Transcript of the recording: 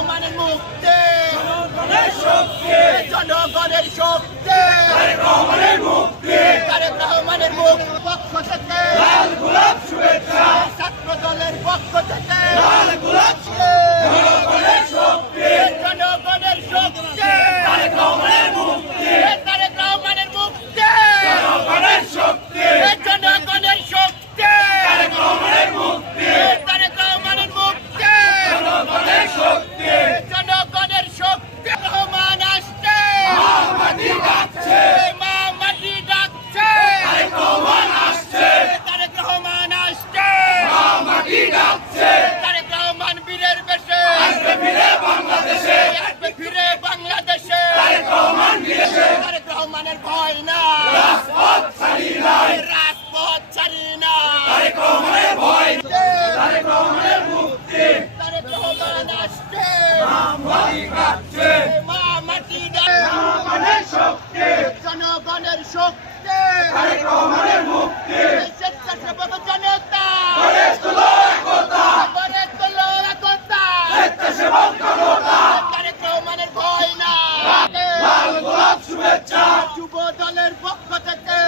রহমানের মুক্তি, জনগণের শক্তি, তারেক রহমানের মুক্তি পক্ষ থেকে ছাত্র দলের পক্ষ থেকে জনগণের শক্তি, তারেক রহমানের মুক্তি, জনগণের শক্তি, তারেক রহমানের মুক্তি, জনগণের শক্তি। রহমান আসছে, মা মাটি ডাকছে, তারেক রহমান আসছে, তারেক রহমান বীরের বেশে আসবে ফিরে বাংলাদেশে, তারেক রহমানের ভয় না, রাজপথ ছাড়ি না, তারেক রহমানের মুক্তি, তারেক রহমান আসছে, মা মাটি ডাকছে, জনগণের শক্তি, স্বেচ্ছাসেবক জনতা গড়ে তোলো একতা, তারেক রহমানের ভয় না, যুব দলের পক্ষ থেকে